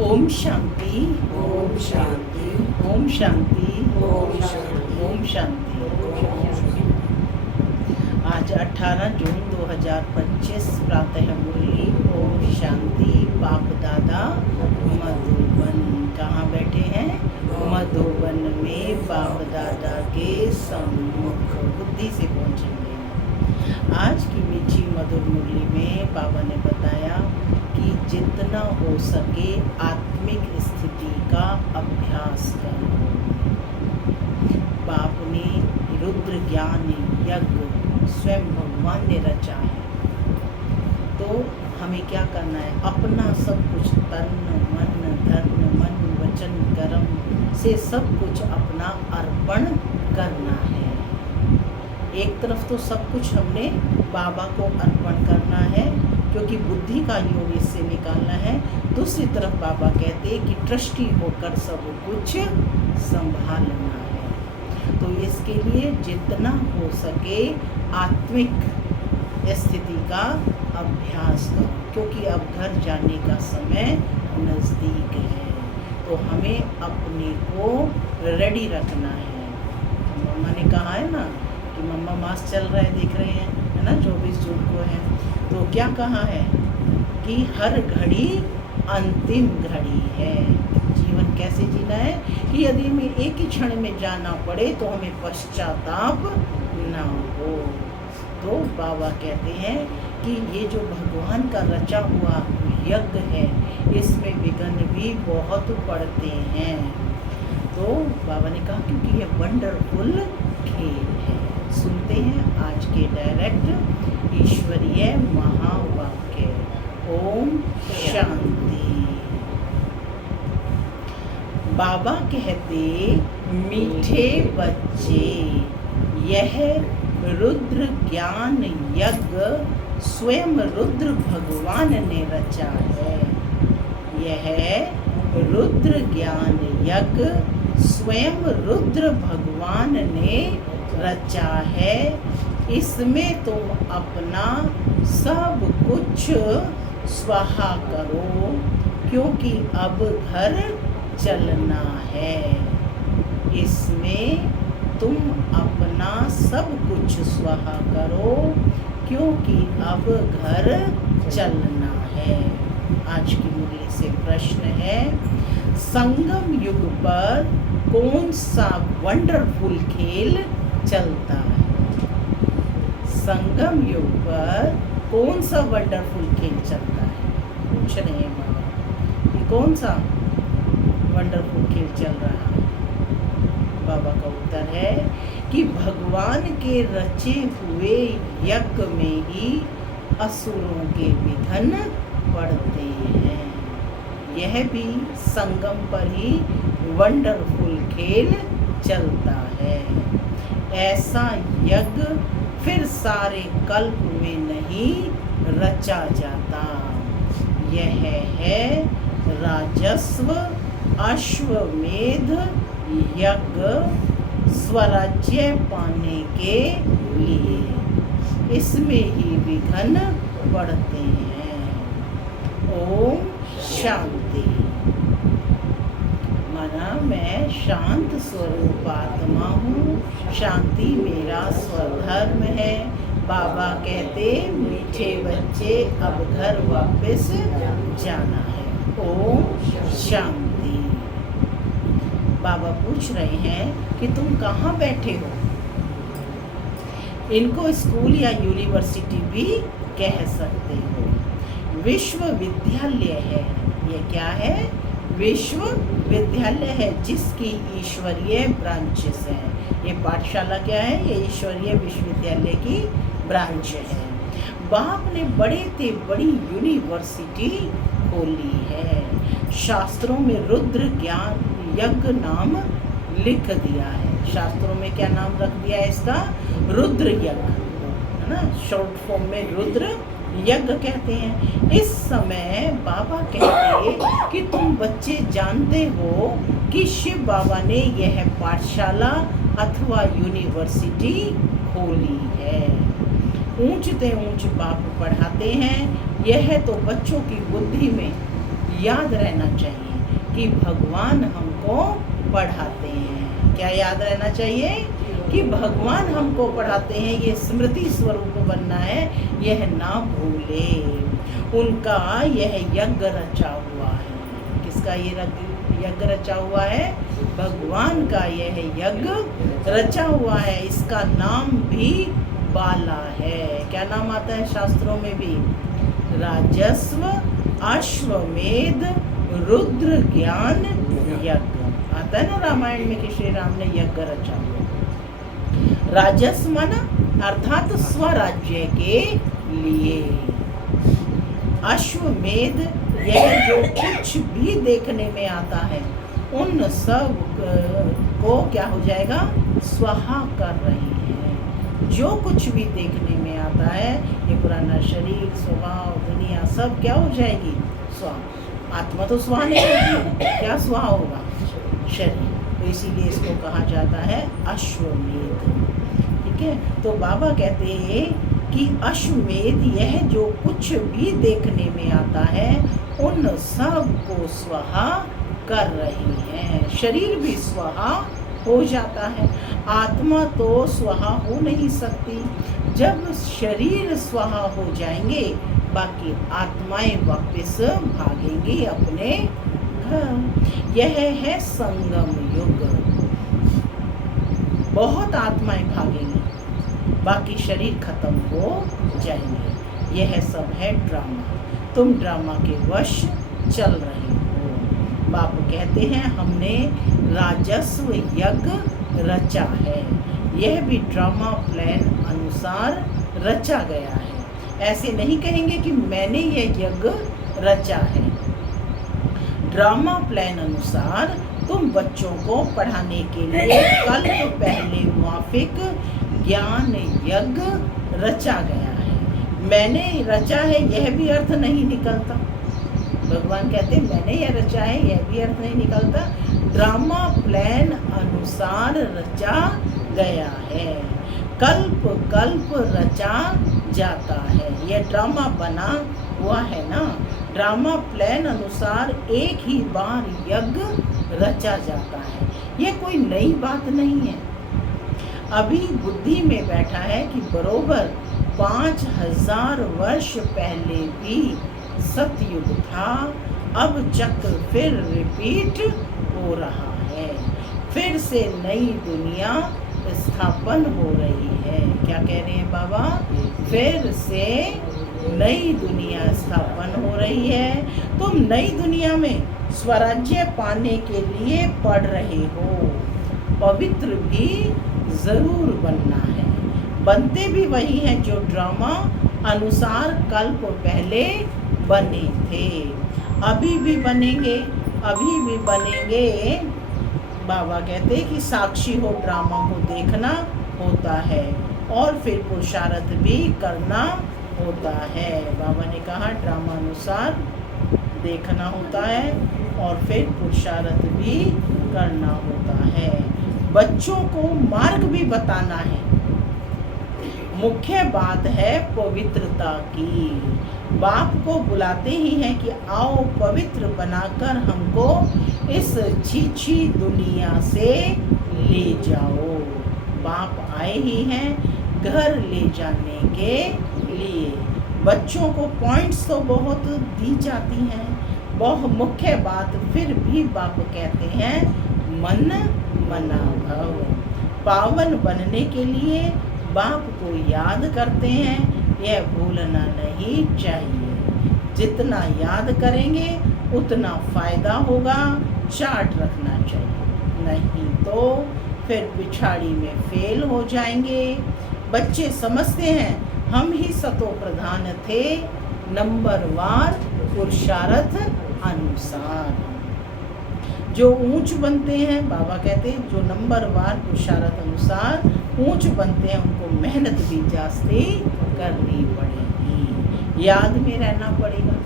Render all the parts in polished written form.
ओम शांति, ओम शांति, ओम शांति, ओम शांति, ओम शांति। ओम शांति। आज 18 जून 2025 प्रातः मुरली ओम शांति। बाप दादा मधुबन कहाँ बैठे हैं? मधुबन में बाप दादा के सम्मुख बुद्धि से पहुँचेंगे। आज की मीठी मधुर मुरली में बाबा ने बताया कि जितना हो सके आत्मिक स्थिति का अभ्यास करो। बाप ने रुद्र ज्ञान यज्ञ स्वयं भगवान ने रचा है, तो हमें क्या करना है? अपना सब कुछ तन मन धन मन वचन कर्म से सब कुछ अपना अर्पण करना है। एक तरफ तो सब कुछ हमने बाबा को अर्पण करना है, क्योंकि बुद्धि का योग इससे निकालना है। दूसरी तरफ बाबा कहते हैं कि ट्रस्टी होकर सब कुछ संभालना है। तो इसके लिए जितना हो सके आत्मिक स्थिति का अभ्यास करो, क्योंकि अब घर जाने का समय नज़दीक है। तो हमें अपने को रेडी रखना है। मम्मा ने कहा है ना कि मम्मा मास चल रहा है, देख रहे हैं, है ना, 24 जून को है। तो क्या कहा है कि हर घड़ी अंतिम घड़ी है। जीवन कैसे जीना है कि यदि हमें एक ही क्षण में जाना पड़े तो हमें पश्चाताप ना हो। तो बाबा कहते हैं कि ये जो भगवान का रचा हुआ यज्ञ है, इसमें विघ्न भी बहुत पड़ते हैं। तो बाबा ने कहा क्योंकि ये वंडरफुल खेल है। सुनते हैं आज के डायरेक्ट ईश्वरीय महावाक्य। ओम शांति। बाबा कहते, मीठे बच्चे, यह रुद्र ज्ञान यज्ञ स्वयं रुद्र भगवान ने रचा है। यह रुद्र ज्ञान यज्ञ स्वयं रुद्र भगवान ने रचा है। इसमें तुम अपना सब कुछ स्वाहा करो, क्योंकि अब घर चलना है। इसमें तुम अपना सब कुछ स्वाहा करो, क्योंकि अब घर चलना है। आज की मुरली से प्रश्न है, संगम युग पर कौन सा वंडरफुल खेल चलता है? संगम युग पर कौन सा वंडरफुल खेल चलता है? पूछ रहे हैं बाबा कि कौन सा वंडरफुल खेल चल रहा है? बाबा का उत्तर है कि भगवान के रचे हुए यज्ञ में ही असुरों के विघ्न पड़ते हैं। यह भी संगम पर ही वंडरफुल खेल चलता है। ऐसा यज्ञ फिर सारे कल्प में नहीं रचा जाता। यह है राजस्व अश्वमेध यज्ञ स्वराज्य पाने के लिए। इसमें ही विघ्न पड़ते हैं। ओम शांति। माना मैं शांत स्वरूप आत्मा हूँ, शांति मेरा स्वधर्म है। बाबा कहते, मीठे बच्चे अब घर वापस जाना है। ओम शांति। बाबा पूछ रहे हैं कि तुम कहाँ बैठे हो? इनको स्कूल या यूनिवर्सिटी भी कह सकते हो। विश्वविद्यालय है। ये क्या है? विश्वविद्यालय है, जिसकी ईश्वरीय ब्रांचेस हैं। ये पाठशाला क्या है? ये ईश्वरीय विश्वविद्यालय की ब्रांच है। बाप ने बड़े से बड़ी यूनिवर्सिटी खोली है। शास्त्रों में रुद्र ज्ञान यज्ञ नाम लिख दिया है। शास्त्रों में क्या नाम रख दिया है इसका? रुद्र यज्ञ, है ना, शॉर्ट फॉर्म में रुद्र यज्ञ कहते हैं। इस समय बाबा कहते कि तुम बच्चे जानते हो कि शिव बाबा ने यह पाठशाला अथवा यूनिवर्सिटी खोली है। ऊंचते ऊंच बाप पढ़ाते हैं। यह तो बच्चों की बुद्धि में याद रहना चाहिए। कि भगवान हमको पढ़ाते हैं। क्या याद रहना चाहिए कि भगवान हमको पढ़ाते हैं, ये स्मृति स्वरूप बनना है, यह ना भूले। उनका यह यज्ञ रचा हुआ है। किसका ये यज्ञ रचा हुआ है? भगवान का यह यज्ञ रचा हुआ है। इसका नाम भी बाला है। क्या नाम आता है शास्त्रों में भी? राजस्व, अश्वमेध, रुद्र ज्ञान यज्ञ आता है ना रामायण में कि श्री राम ने यज्ञ रचा हुआ। राजस्व माना अर्थात स्वराज्य के लिए। अश्वमेध, यह जो कुछ भी देखने में आता है उन सब को क्या हो जाएगा? स्वाहा कर रही है। जो कुछ भी देखने में आता है, ये पुराना शरीर, स्वभाव, दुनिया सब क्या हो जाएगी? स्वाहा। आत्मा तो स्वाहा नहीं होगी, क्या स्वाहा होगा? शरीर। तो इसीलिए इसको कहा जाता है अश्वमेध। ठीक है, तो बाबा कहते हैं कि अश्वमेध, यह जो कुछ भी देखने में आता है उन सब को स्वाहा कर रही है। शरीर भी स्वाहा हो जाता है, आत्मा तो स्वाहा हो नहीं सकती। जब शरीर स्वाहा हो जाएंगे, बाकी आत्माएं वापस भागेंगी अपने घर। यह है संगम युग। बहुत आत्माएं भागेंगी, बाकी शरीर खत्म हो जाएंगे। यह सब है ड्रामा। तुम ड्रामा के वश चल रहे हो। बाप कहते हैं हमने राजस्व यज्ञ रचा है। यह भी ड्रामा प्लान अनुसार रचा गया है। ऐसे नहीं कहेंगे कि मैंने यह यज्ञ रचा है। ड्रामा प्लान अनुसार तुम बच्चों को पढ़ाने के लिए कल्प पहले माफिक ज्ञान यज्ञ रचा गया है। मैंने रचा है यह भी अर्थ नहीं निकलता। भगवान कहते हैं मैंने यह रचा है, यह भी अर्थ नहीं निकलता। ड्रामा प्लान अनुसार रचा गया है। कल्प कल्प रचा जाता है। यह ड्रामा बना हुआ है ना, ड्रामा प्लान अनुसार एक ही बार यज्ञ रचा जाता है। यह कोई नई बात नहीं है। अभी बुद्धि में बैठा है कि बरोबर 5000 वर्ष पहले भी सतयुग था। अब चक्र फिर रिपीट हो रहा है। फिर से नई दुनिया स्थापन हो रही है। क्या कह रहे हैं बाबा? फिर से नई दुनिया स्थापन हो रही है। तुम नई दुनिया में स्वराज्य पाने के लिए पढ़ रहे हो। पवित्र भी जरूर बनना है। बनते भी वही हैं जो ड्रामा अनुसार कल्प पहले बने थे। अभी भी बनेंगे, अभी भी बनेंगे। बाबा कहते हैं कि साक्षी हो ड्रामा को देखना होता है और फिर पुरुषार्थ भी करना होता है। बाबा ने कहा ड्रामा अनुसार देखना होता है और फिर पुरुषार्थ भी करना होता है। बच्चों को मार्ग भी बताना है। मुख्य बात है पवित्रता की। बाप को बुलाते ही हैं कि आओ पवित्र बनाकर हमको इस छीछी दुनिया से ले जाओ। बाप आए ही हैं घर ले जाने के लिए। बच्चों को पॉइंट्स तो बहुत दी जाती हैं, बहुत मुख्य बात फिर भी बाप कहते हैं मन मना भव। पावन बनने के लिए बाप को याद करते हैं, यह भूलना नहीं चाहिए। जितना याद करेंगे उतना फायदा होगा। चार्ट रखना चाहिए, नहीं तो फिर पिछाड़ी में फेल हो जाएंगे। बच्चे समझते हैं हम ही सतो प्रधान थे, नंबरवार पुरुषार्थ अनुसार। जो ऊंच बनते हैं, बाबा कहते हैं जो नंबरवार पुरुषार्थ अनुसार ऊंच बनते हैं उनको मेहनत भी जास्ती करनी पड़ेगी, याद में रहना पड़ेगा।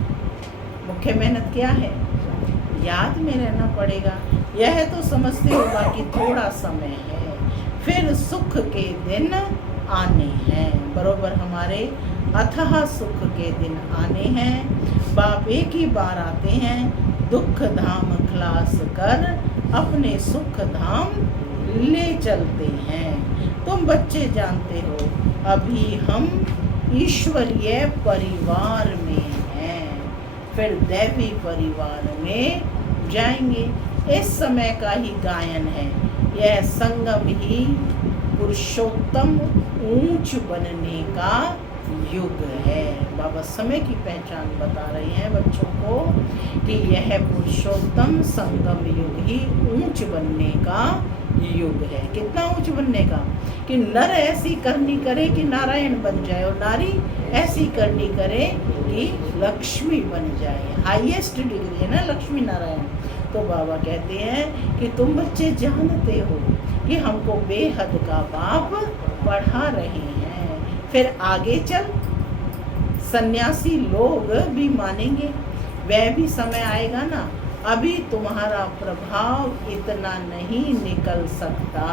मुख्य मेहनत क्या है? याद में रहना पड़ेगा। यह तो समझते होगा कि थोड़ा समय है, फिर सुख के दिन आने हैं। बरोबर हमारे अथाह सुख के दिन आने हैं। बाप एक ही बार आते हैं, दुख धाम खलास कर अपने सुख धाम ले चलते हैं। तुम बच्चे जानते हो अभी हम ईश्वरीय परिवार में हैं, फिर दैवी परिवार में जाएंगे। इस समय का ही गायन है, यह संगम ही पुरुषोत्तम ऊंच बनने का युग है। बाबा समय की पहचान बता रहे हैं बच्चों को कि यह पुरुषोत्तम संगम युग ही ऊंच बनने का युग है। कितना ऊंच बनने का कि नर ऐसी करनी करे कि नारायण बन जाए, और नारी ऐसी करनी करे कि लक्ष्मी बन जाए। हाईएस्ट डिग्री है ना लक्ष्मी नारायण। तो बाबा कहते हैं कि तुम बच्चे जानते हो कि हमको बेहद का बाप पढ़ा रहे हैं, फिर आगे चल सन्यासी लोग भी मानेंगे। वह भी समय आएगा ना, अभी तुम्हारा प्रभाव इतना नहीं निकल सकता।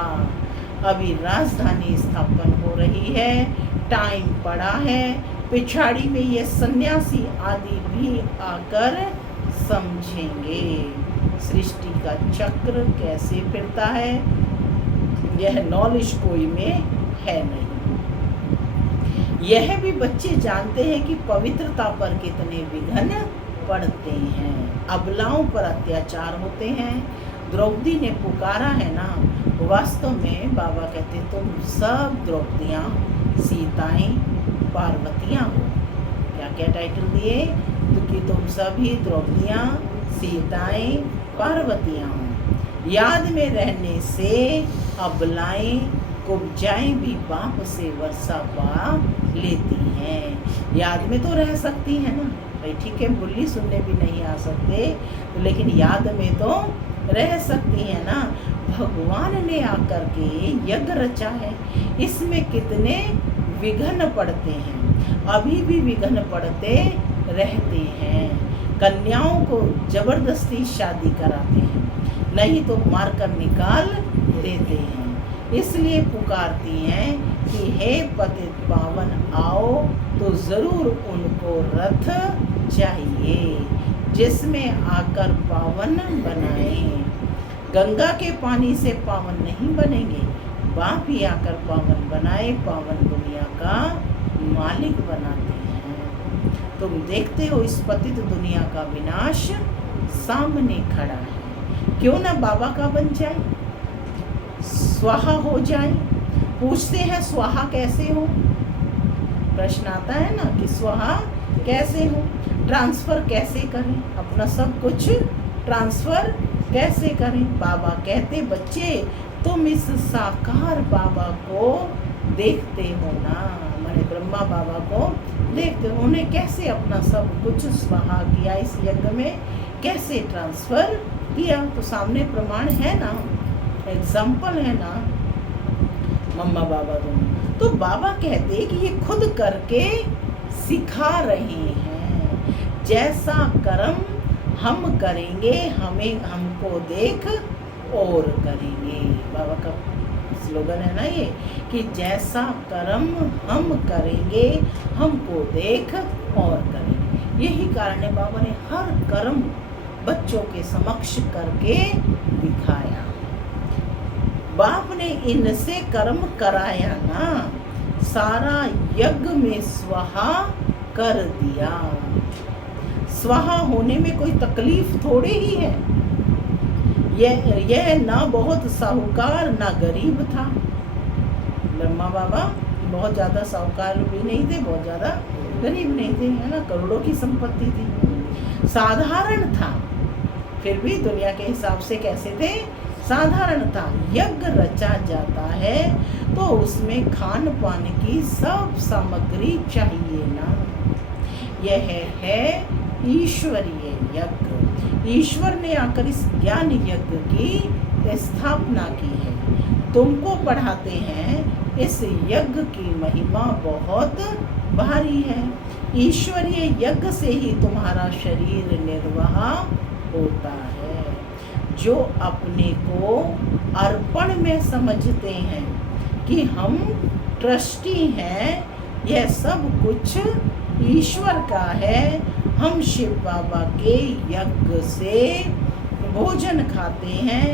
अभी राजधानी स्थापन हो रही है, टाइम पड़ा है, पिछाड़ी में ये सन्यासी आदि भी आकर समझेंगे सृष्टि का चक्र कैसे फिरता है। यह नॉलेज कोई में है नहीं। यह भी बच्चे जानते हैं कि पवित्रता पर कितने विघ्न पड़ते हैं, अबलाओं पर अत्याचार होते हैं। द्रौपदी ने पुकारा है ना, वास्तव में बाबा कहते तुम सब द्रौपदियाँ, सीताएं, पार्वतियाँ हो। क्या क्या टाइटल दिए तो कि तुम सभी द्रौपदियाँ, सीताएं, पार्वतियाँ हो। याद में रहने से अबलाएं कुब्जाएं भी बाप से वर्षा पा लेती हैं। याद में तो रह सकती है ना भाई, ठीक है, बुल्ली सुनने भी नहीं आ सकते तो लेकिन याद में तो रह सकती है ना। भगवान ने आकर के यज्ञ रचा है, इसमें कितने विघ्न पड़ते हैं, अभी भी विघ्न पड़ते रहते हैं। कन्याओं को जबरदस्ती शादी कराते हैं, नहीं तो मारकर निकाल देते हैं। इसलिए पुकारती हैं कि हे पतित पावन आओ, तो ज़रूर उनको रथ चाहिए जिसमें आकर पावन बनाएं। गंगा के पानी से पावन नहीं बनेंगे, बाप ही आकर पावन बनाए, पावन दुनिया का मालिक बनाते हैं। तुम देखते हो इस पतित दुनिया का विनाश सामने खड़ा है, क्यों ना बाबा का बन जाए, स्वाहा हो जाए। पूछते हैं स्वाहा कैसे हो, प्रश्न आता है ना कि स्वाहा कैसे हो, ट्रांसफ़र कैसे करें, अपना सब कुछ ट्रांसफ़र कैसे करें। बाबा कहते बच्चे तुम इस साकार बाबा को देखते हो ना, माने ब्रह्मा बाबा को देखते हो, उन्हें कैसे अपना सब कुछ स्वाहा किया, इस यज्ञ में कैसे ट्रांसफ़र किया। तो सामने प्रमाण है ना, एग्जाम्पल है ना मम्मा बाबा दोनों। तो बाबा कहते कि ये खुद करके सिखा रहे हैं, जैसा कर्म हम करेंगे हमें हमको देख और करेंगे। बाबा का स्लोगन है ना ये कि जैसा कर्म हम करेंगे हमको देख और करेंगे। यही कारण है बाबा ने हर कर्म बच्चों के समक्ष करके दिखाया। बाप ने इनसे कर्म कराया ना, सारा यज्ञ में स्वाहा कर दिया। स्वाहा होने में कोई तकलीफ थोड़ी ही है। यह ना बहुत साहूकार ना गरीब था। ब्रह्मा बाबा बहुत ज़्यादा साहूकार भी नहीं थे, बहुत ज़्यादा गरीब नहीं थे, है ना, करोड़ों की संपत्ति थी। साधारण था, फिर भी दुनिया के हिसाब से कैसे थे, साधारण था। यज्ञ रचा जाता है तो उसमें खान पान की सब सामग्री चाहिए ना। यह है ईश्वरीय यज्ञ। ईश्वर ने आकर इस ज्ञान यज्ञ की स्थापना की है। तुमको पढ़ाते हैं, इस यज्ञ की महिमा बहुत भारी है। ईश्वरीय यज्ञ से ही तुम्हारा शरीर निर्वाह होता है। जो अपने को अर्पण में समझते हैं कि हम ट्रस्टी हैं, यह सब कुछ ईश्वर का है। हम शिव बाबा के यज्ञ से भोजन खाते हैं,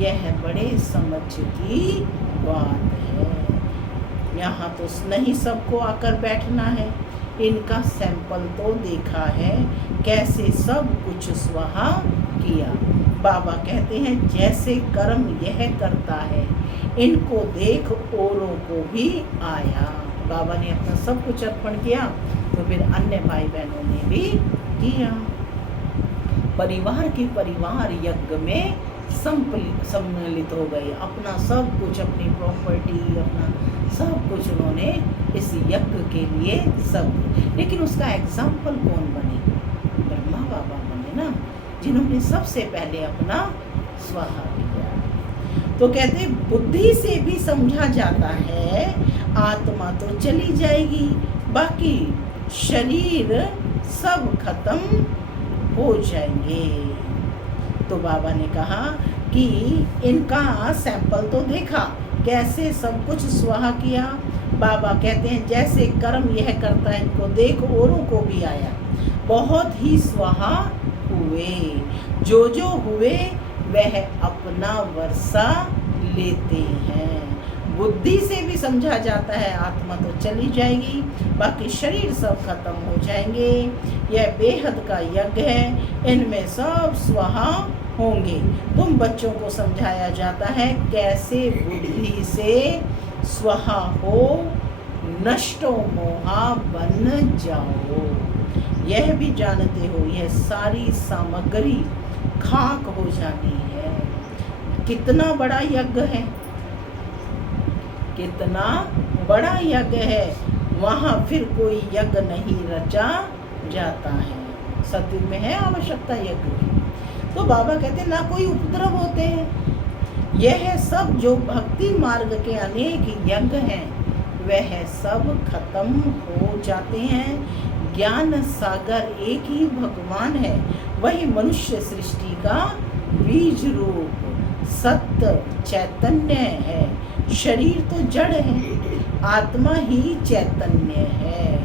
यह बड़े समझ की बात है। यहाँ तो नहीं सबको आकर बैठना है, इनका सैंपल तो देखा है कैसे सब कुछ स्वाहा किया। बाबा कहते हैं जैसे कर्म यह करता है, इनको देख औरों को भी आया। बाबा ने अपना सब कुछ अर्पण किया तो फिर अन्य भाई बहनों ने भी किया। परिवार के परिवार यज्ञ में सम्मिलित हो गए, अपना सब कुछ, अपनी प्रॉपर्टी, अपना सब कुछ उन्होंने इस यज्ञ के लिए सब। लेकिन उसका एग्जाम्पल कौन बने? ब्रह्मा बाबा बने ना, जिन्होंने सबसे पहले अपना स्वाहा किया। तो कहते बुद्धि से भी समझा जाता है आत्मा तो चली जाएगी, बाकी शरीर सब खत्म हो जाएंगे। तो बाबा ने कहा कि इनका सैंपल तो देखा कैसे सब कुछ स्वाहा किया। बाबा कहते हैं जैसे कर्म यह करता है, इनको देख औरों को भी आया, बहुत ही स्वाहा हुए। जो हुए वह अपना वर्षा लेते हैं। बुद्धि से भी समझा जाता है आत्मा तो चली जाएगी, बाकी शरीर सब खत्म हो जाएंगे। यह बेहद का यज्ञ है, इनमें सब स्वाहा होंगे। तुम बच्चों को समझाया जाता है कैसे बुद्धि से स्वाहा हो, नष्टो मोहा बन जाओ। यह भी जानते हो यह सारी सामग्री खाक हो जानी है। कितना बड़ा यज्ञ है, कितना बड़ा यज्ञ है, वहाँ फिर कोई यज्ञ नहीं रचा जाता है। सत्य में है आवश्यकता यज्ञ की। तो बाबा कहते ना कोई उपद्रव होते हैं। यह सब जो भक्ति मार्ग के अनेक यज्ञ हैं वह सब खत्म हो जाते हैं। ज्ञान सागर एक ही भगवान है, वही मनुष्य सृष्टि का बीज रूप सत्य चैतन्य है। शरीर तो जड़ है, आत्मा ही चैतन्य है,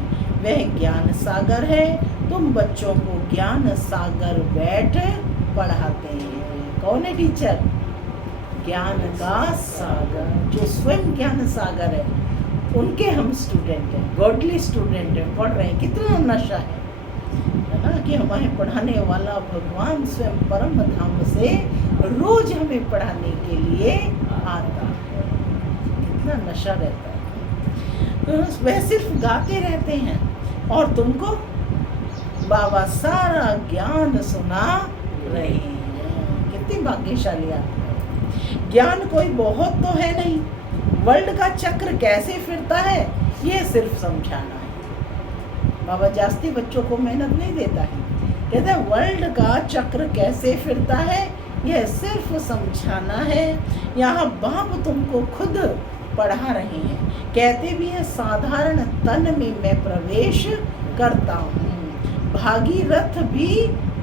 वह ज्ञान सागर है। तुम बच्चों को ज्ञान सागर बैठ पढ़ाते हैं। कौन है टीचर? ज्ञान का सागर, जो स्वयं ज्ञान सागर है, उनके हम स्टूडेंट हैं, गॉडली स्टूडेंट हैं, पढ़ रहे हैं। कितना नशा है ना कि हमें पढ़ाने वाला भगवान स्वयं परम धाम से रोज हमें पढ़ाने के लिए आता है। कितना नशा रहता है। तो वह सिर्फ गाते रहते हैं और तुमको बाबा सारा ज्ञान सुना रहे हैं। कितनी भाग्यशाली आत्मा है। ज्ञान कोई बहुत तो है नहीं, वर्ल्ड का चक्र कैसे फिरता है ये सिर्फ समझाना है। बाबा जास्ती बच्चों को मेहनत नहीं देता है, कहते हैं वर्ल्ड का चक्र कैसे फिरता है यह सिर्फ समझाना है। यहाँ बाप तुमको खुद पढ़ा रहे हैं, कहते भी हैं साधारण तन में मैं प्रवेश करता हूँ। भागीरथ भी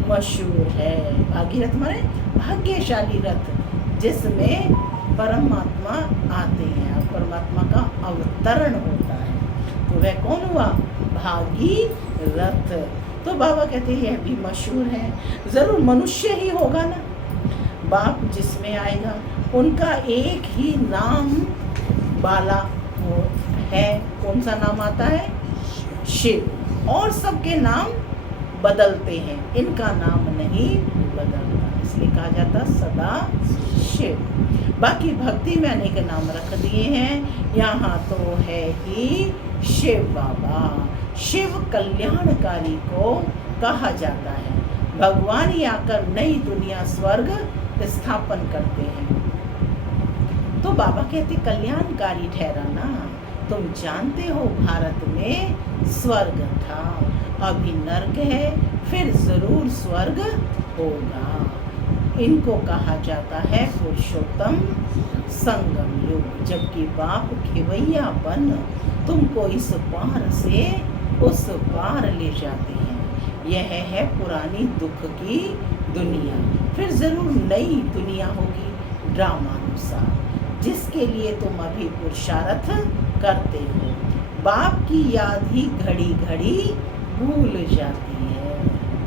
मशहूर है। भागीरथ माने भाग्यशाली रथ, जिसमें परमात्मा आते हैं और परमात्मा का अवतरण होता है। तो वह कौन हुआ? भागीरथ। तो बाबा कहते हैं यह भी मशहूर है। जरूर मनुष्य ही होगा ना, बाप जिसमें आएगा उनका एक ही नाम बाला है। कौन सा नाम आता है? शिव। और सबके नाम बदलते हैं, इनका नाम नहीं बदलता, इसलिए कहा जाता सदा शिव। बाकी भक्ति में अनेक नाम रख दिए हैं, यहाँ तो है ही शिव बाबा। शिव कल्याणकारी को कहा जाता है। भगवान ही आकर नई दुनिया स्वर्ग स्थापन करते हैं। तो बाबा कहते कल्याणकारी ठहराना। तुम जानते हो भारत में स्वर्ग था, अभी नर्क है, फिर जरूर स्वर्ग होगा। इनको कहा जाता है पुरुषोत्तम संगम युग। जबकि बाप खेवैया बन तुमको इस पार से उस पार ले जाते हैं। यह है पुरानी दुख की दुनिया, फिर जरूर नई दुनिया होगी ड्रामानुसार, जिसके लिए तुम अभी पुरुषार्थ करते हो। बाप की याद ही घड़ी घड़ी भूल जाती है।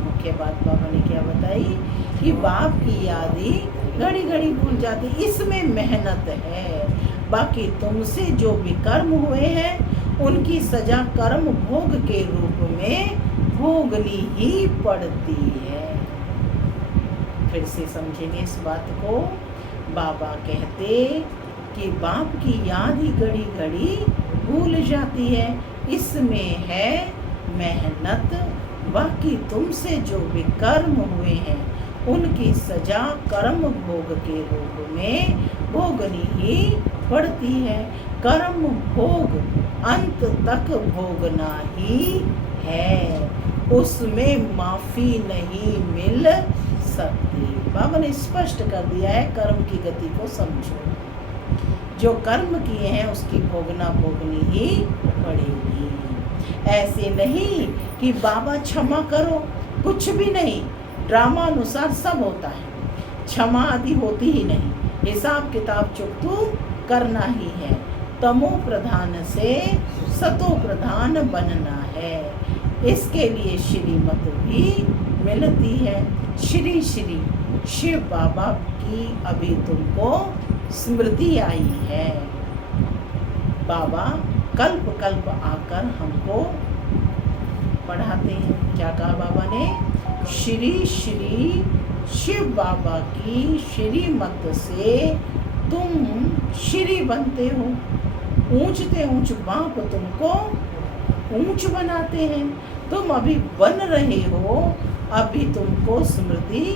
मुख्य बात बाबा ने क्या बताई कि बाप की याद ही घड़ी घड़ी भूल जाती, इसमें मेहनत है। बाकी तुमसे जो विकर्म हुए हैं उनकी सजा कर्म भोग के रूप में भोगनी ही पड़ती है। फिर से समझेंगे इस बात को। बाबा कहते कि बाप की याद ही घड़ी घड़ी भूल जाती है, इसमें है मेहनत। बाकी तुमसे जो विकर्म हुए हैं उनकी सजा कर्म भोग के रूप में भोगनी ही पड़ती है। कर्म भोग अंत तक भोगना ही है, उसमें माफी नहीं मिल सकती। बाबा ने स्पष्ट कर दिया है, कर्म की गति को समझो। जो कर्म किए हैं उसकी भोगनी ही पड़ेगी। ऐसे नहीं कि बाबा क्षमा करो, कुछ भी नहीं, ड्रामा अनुसार सब होता है, क्षमा आदि होती ही नहीं। हिसाब किताब चुकतू करना ही है। तमो प्रधान से सतो प्रधान बनना है। इसके लिए श्रीमत भी मिलती है। श्री श्री शिव बाबा की अभी तुमको स्मृति आई है। बाबा कल्प कल्प आकर हमको पढ़ाते हैं। क्या कहा बाबा ने? श्री श्री शिव बाबा की श्रीमत से तुम श्री बनते हो। ऊंचते ऊंच बाप तुमको ऊंच बनाते हैं। तुम अभी बन रहे हो, अभी तुमको स्मृति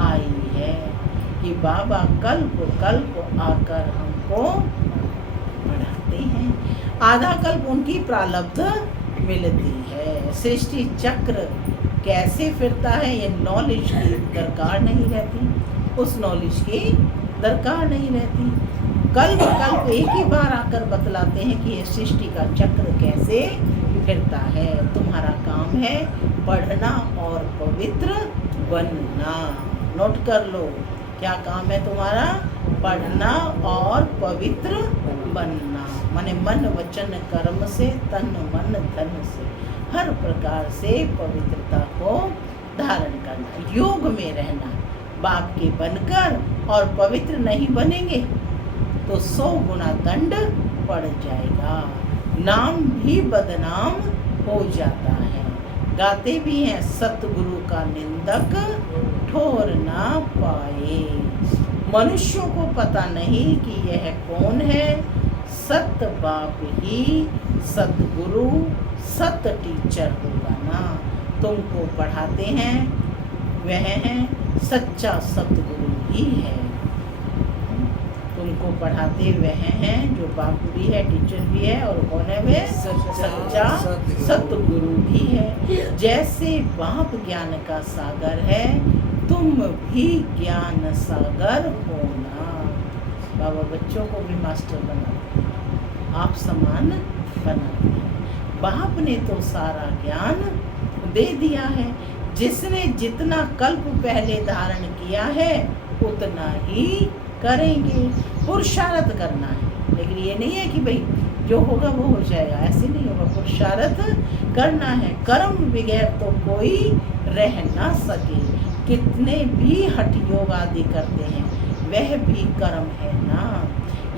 आई है कि बाबा कल्प कल्प आकर हमको पढ़ाते हैं। आधा कल्प उनकी प्रारब्ध मिलती है। सृष्टि चक्र कैसे फिरता है ये नॉलेज की दरकार नहीं रहती, उस नॉलेज की दरकार नहीं रहती। कल्प कल्प एक ही बार आकर बतलाते हैं कि ये सृष्टि का चक्र कैसे फिरता है। तुम्हारा काम है पढ़ना और पवित्र बनना। नोट कर लो, क्या काम है तुम्हारा? पढ़ना और पवित्र बनना। माने मन वचन कर्म से, तन मन धन से, हर प्रकार से पवित्रता को धारण करना, योग में रहना। बाप के बनकर और पवित्र नहीं बनेंगे तो 100 गुना दंड पड़ जाएगा, नाम भी बदनाम हो जाता है। गाते भी हैं, सतगुरु का निंदक ठोर ना पाए। मनुष्यों को पता नहीं कि यह कौन है, सत बाप ही सतगुरु सत टीचर होगा ना। तुमको पढ़ाते हैं वह है सच्चा सतगुरु ही है। तुमको पढ़ाते वह हैं जो बापू भी है, टीचर भी है, और कौन है वह? सच्चा सतगुरु भी है। जैसे बाप ज्ञान का सागर है, तुम भी ज्ञान सागर होना। बाबा बच्चों को भी मास्टर बनाते हैं, आप समान बनाते हैं। बाप ने तो सारा ज्ञान दे दिया है। जिसने जितना कल्प पहले धारण किया है उतना ही करेंगे। पुरुषार्थ करना है, लेकिन ये नहीं है कि भाई जो होगा वो हो जाएगा, ऐसे नहीं होगा। पुरुषार्थ करना है। कर्म बगैर तो कोई रह ना सके। कितने भी हठ योग आदि करते हैं, वह भी कर्म है ना।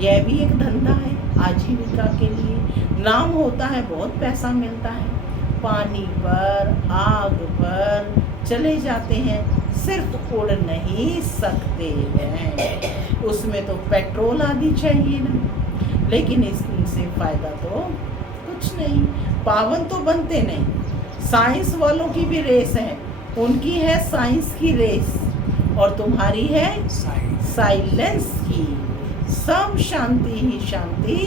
यह भी एक धंधा है आजीविका के लिए। नाम होता है, बहुत पैसा मिलता है, पानी पर आग पर चले जाते हैं, सिर्फ उड़ नहीं सकते हैं। उसमें तो पेट्रोल आदि चाहिए ना, लेकिन इससे फायदा तो कुछ नहीं। पावन तो बनते नहीं। साइंस वालों की भी रेस है, उनकी है साइंस की रेस, और तुम्हारी है साइलेंस की। सब शांति ही शांति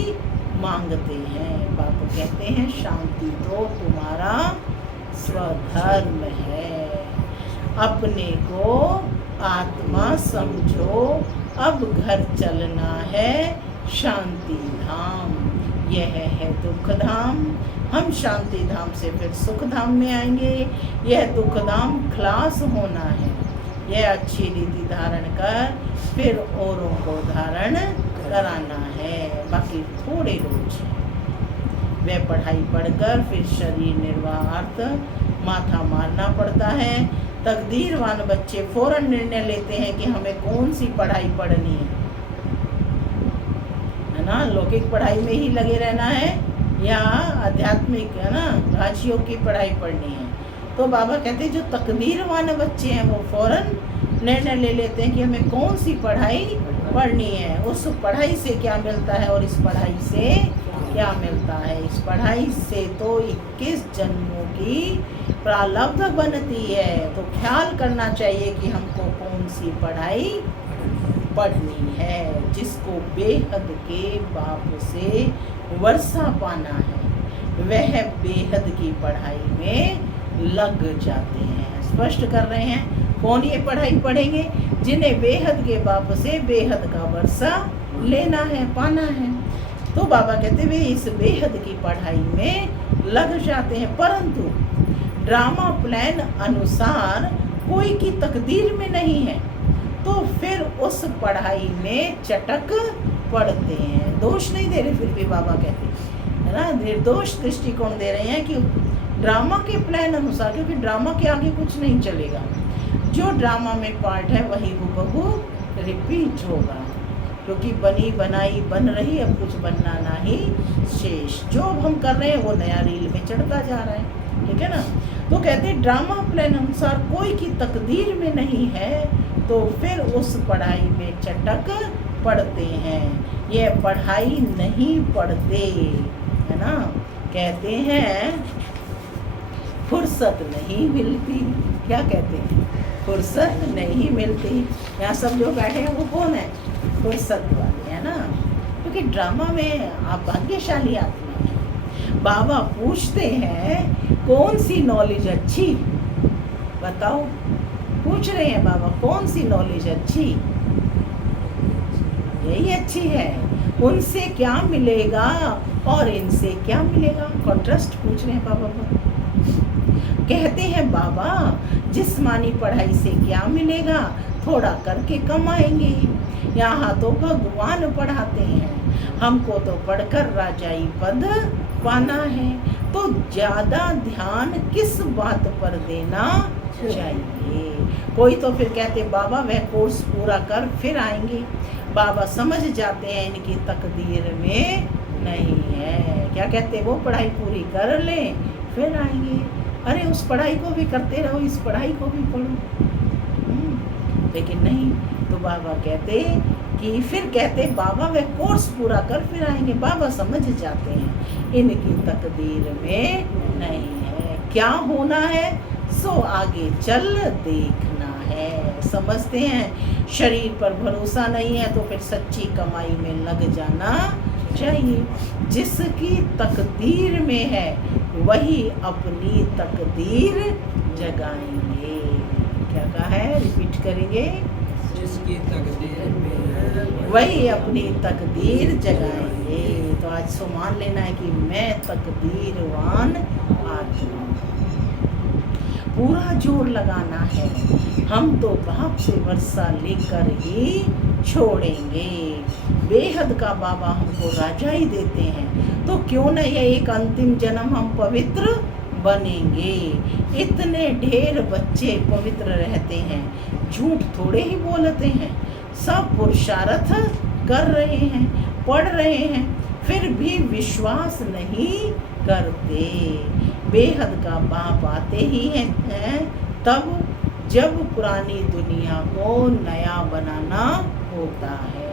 मांगते हैं। बापू कहते हैं शांति तो तुम्हारा स्वधर्म है। अपने को आत्मा समझो, अब घर चलना है शांति धाम। यह है दुख धाम। हम शांति धाम से फिर सुख धाम में आएंगे। यह दुख धाम खलास होना है। यह अच्छी रीति धारण कर फिर औरों को धारण कराना है। बाकी थोड़े रोज वह पढ़ाई पढ़कर फिर शरीर निर्वाहार्थ माथा मारना पड़ता है। तकदीरवान बच्चे फौरन निर्णय लेते हैं कि हमें कौन सी पढ़ाई पढ़नी है ना, लौकिक पढ़ाई में ही लगे रहना है या आध्यात्मिक, है ना, राजयोग की पढ़ाई पढ़नी है। तो बाबा कहते हैं जो तकदीरवान बच्चे हैं वो फौरन निर्णय ले लेते हैं कि हमें कौन सी पढ़ाई पढ़नी है, उस पढ़ाई से क्या मिलता है और इस पढ़ाई से क्या मिलता है। इस पढ़ाई से तो 21 जन्मों की प्रारब्ध बनती है। तो ख्याल करना चाहिए कि हमको कौन सी पढ़ाई पढ़नी है। जिसको बेहद के बाप से वर्षा पाना है वह बेहद की पढ़ाई में लग जाते हैं। स्पष्ट कर रहे हैं कौन ये पढ़ाई पढ़ेंगे, जिन्हें बेहद के बाप से बेहद का वर्षा लेना है, पाना है। तो बाबा कहते वे इस बेहद की पढ़ाई में लग जाते हैं, परंतु ड्रामा प्लान अनुसार कोई की तकदीर में नहीं है तो फिर उस पढ़ाई में चटक पड़ते हैं। दोष नहीं दे रहे, फिर भी बाबा कहते हैं ना, निर्दोष दृष्टिकोण दे रहे हैं कि ड्रामा के प्लान अनुसार, क्योंकि ड्रामा के आगे कुछ नहीं चलेगा। जो ड्रामा में पार्ट है वही हुबहू रिपीट होगा, क्योंकि बनी बनाई बन रही, अब कुछ बनना नहीं शेष। जो अब हम कर रहे हैं वो नया रील में चढ़ता जा रहा है, ठीक है ना। तो कहते हैं ड्रामा प्लान अनुसार कोई की तकदीर में नहीं है तो फिर उस पढ़ाई में चटक पढ़ते हैं। ये पढ़ाई नहीं पढ़ते, है ना। कहते हैं फुर्सत नहीं मिलती। क्या कहते हैं? फुर्सत नहीं मिलती। यहाँ सब जो बैठे हैं वो कौन है? फुर्सत वाले, है ना। क्योंकि ड्रामा में आप भाग्यशाली आत्मा हैं। बाबा पूछते हैं कौन सी नॉलेज अच्छी, बताओ। पूछ रहे हैं बाबा कौन सी नॉलेज अच्छी, यही अच्छी है। उनसे क्या मिलेगा और इनसे क्या मिलेगा, कॉन्ट्रास्ट पूछ रहे हैं बाबा को। कहते हैं बाबा जिस्मानी पढ़ाई से क्या मिलेगा, थोड़ा करके कमाएंगे। यहाँ तो भगवान पढ़ाते हैं, हमको तो पढ़कर राजाई पद पाना है। तो ज़्यादा ध्यान किस बात पर देना चाहिए। कोई तो फिर कहते बाबा वह कोर्स पूरा कर फिर आएंगे। बाबा समझ जाते हैं इनकी तकदीर में नहीं है। क्या कहते वो पढ़ाई पूरी कर लें फिर आएंगे। अरे उस पढ़ाई को भी करते रहो, इस पढ़ाई को भी पढ़ो। लेकिन नहीं, तो बाबा कहते कि फिर कहते बाबा वह कोर्स पूरा कर फिर आएंगे। बाबा समझ जाते हैं इनकी तकदीर में नहीं है। क्या होना है सो आगे चल देखना है। समझते हैं शरीर पर भरोसा नहीं है तो फिर सच्ची कमाई में लग जाना चाहिए। जिसकी तकदीर में है वही अपनी तकदीर जगाएंगे। क्या कहा है, रिपीट करेंगे। जिसकी तकदीर में है वही अपनी तकदीर जगाएंगे। तो आज सो मान लेना है कि मैं तकदीरवान आत्मा। पूरा जोर लगाना है, हम तो बाप से वर्षा लेकर ही छोड़ेंगे। बेहद का बाबा हमको राजा ही देते हैं तो क्यों न ये एक अंतिम जन्म हम पवित्र बनेंगे। इतने ढेर बच्चे पवित्र रहते हैं, झूठ थोड़े ही बोलते हैं। सब पुरुषार्थ कर रहे हैं, पढ़ रहे हैं, फिर भी विश्वास नहीं करते। बेहद का बाप आते ही हैं तब जब पुरानी दुनिया को नया बनाना होता है।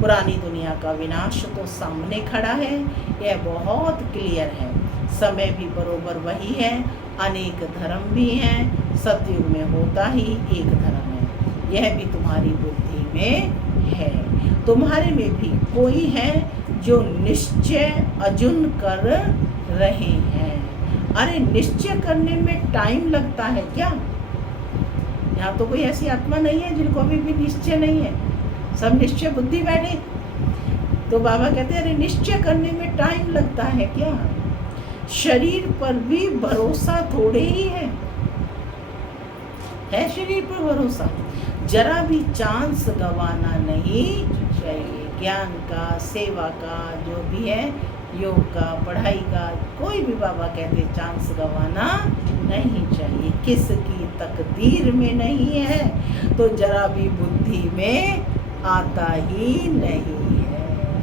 पुरानी दुनिया का विनाश तो सामने खड़ा है, यह बहुत क्लियर है। समय भी बरोबर वही है, अनेक धर्म भी हैं, सतयुग में होता ही एक धर्म है। यह भी तुम्हारी बुद्धि में है। तुम्हारे में भी कोई है जो निश्चय अजुन कर रहे हैं। अरे निश्चय करने में टाइम लगता है क्या? यहाँ तो कोई ऐसी आत्मा नहीं है जिनको अभी भी निश्चय नहीं है, सब निश्चय बुद्धि बैठे। तो बाबा कहते हैं अरे निश्चय करने में टाइम लगता है क्या? शरीर पर भी भरोसा थोड़े ही है शरीर पर भरोसा। जरा भी चांस गंवाना नहीं चाहिए। ज्ञान का, सेवा का जो भी है योग का, पढ़ाई का, कोई भी बाबा कहते चांस गंवाना नहीं चाहिए। किसकी तकदीर में नहीं है तो जरा भी बुद्धि में आता ही नहीं है।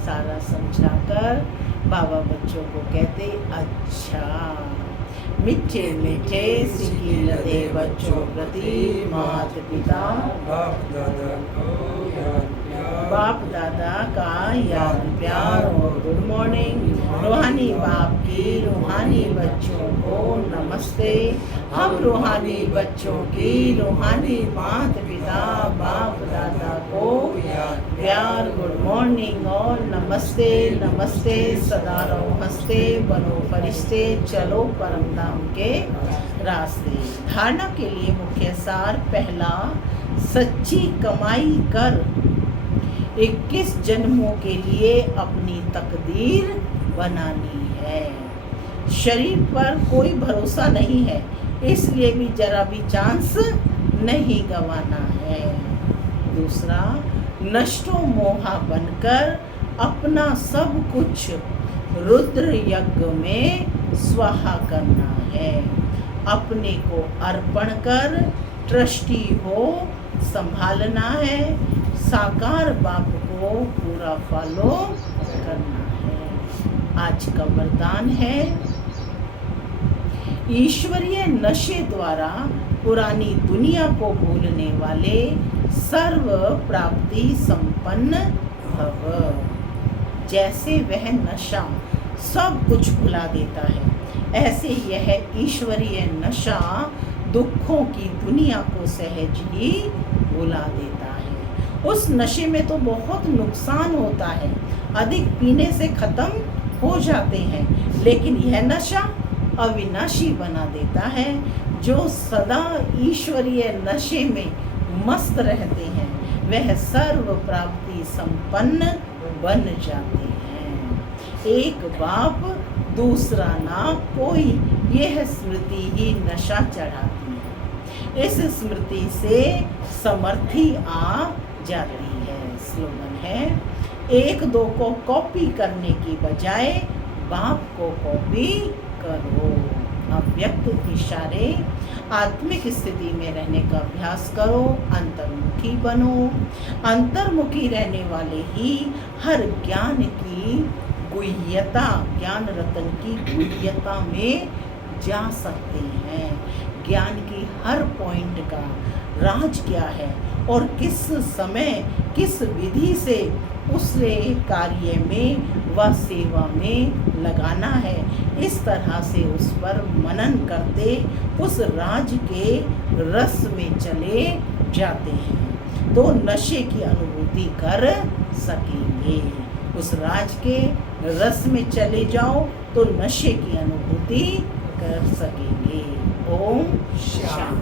सारा समझाकर बाबा बच्चों को कहते अच्छा। मीठे मीठे सिकी लदे बच्चों प्रति माता पिता बाप दादा का याद प्यार और गुड मॉर्निंग। रूहानी बाप की रूहानी बच्चों को नमस्ते। हम रूहानी बच्चों की रूहानी माता पिता बाप दादा को प्यार, गुड मॉर्निंग और नमस्ते। नमस्ते, सदा रहो हंसते, बनो फरिश्ते, चलो परम धाम के रास्ते। धारणा के लिए मुख्य सार पहला, सच्ची कमाई कर 21 जन्मों के लिए अपनी तकदीर बनानी है। शरीर पर कोई भरोसा नहीं है, इसलिए भी जरा भी चांस नहीं गंवाना है। दूसरा, नष्टो मोहा बनकर अपना सब कुछ रुद्र यज्ञ में स्वाहा करना है। अपने को अर्पण कर ट्रस्टी हो संभालना है। साकार बाप को पूरा फॉलो करना है। आज का वरदान है, ईश्वरीय नशे द्वारा पुरानी दुनिया को भूलने वाले सर्व प्राप्ति संपन्न भव। जैसे वह नशा सब कुछ भुला देता है, ऐसे यह ईश्वरीय नशा दुखों की दुनिया को सहज ही भुला देता है। उस नशे में तो बहुत नुकसान होता है, अधिक पीने से खत्म हो जाते हैं, लेकिन यह नशा अविनाशी बना देता है। जो सदा ईश्वरीय नशे में मस्त रहते हैं वह सर्व प्राप्ति संपन्न बन जाते हैं। एक बाप दूसरा ना कोई, यह स्मृति ही नशा चढ़ाती है। इस स्मृति से समर्थी आ जाती है। स्लोगन है, एक दो को कॉपी करने की बजाय बाप को कॉपी करो। अव्यक्त इशारे, आत्मिक स्थिति में रहने का अभ्यास करो, अंतर्मुखी बनो। अंतर्मुखी रहने वाले ही हर ज्ञान की गुह्यता, ज्ञान रतन की गुह्यता में जा सकते हैं। ज्ञान की हर पॉइंट का राज क्या है और किस समय किस विधि से उसे कार्य में व सेवा में लगाना है, इस तरह से उस पर मनन करते उस राज के रस में चले जाते हैं तो नशे की अनुभूति कर सकेंगे। उस राज के रस में चले जाओ तो नशे की अनुभूति कर सकेंगे। ओम शांति।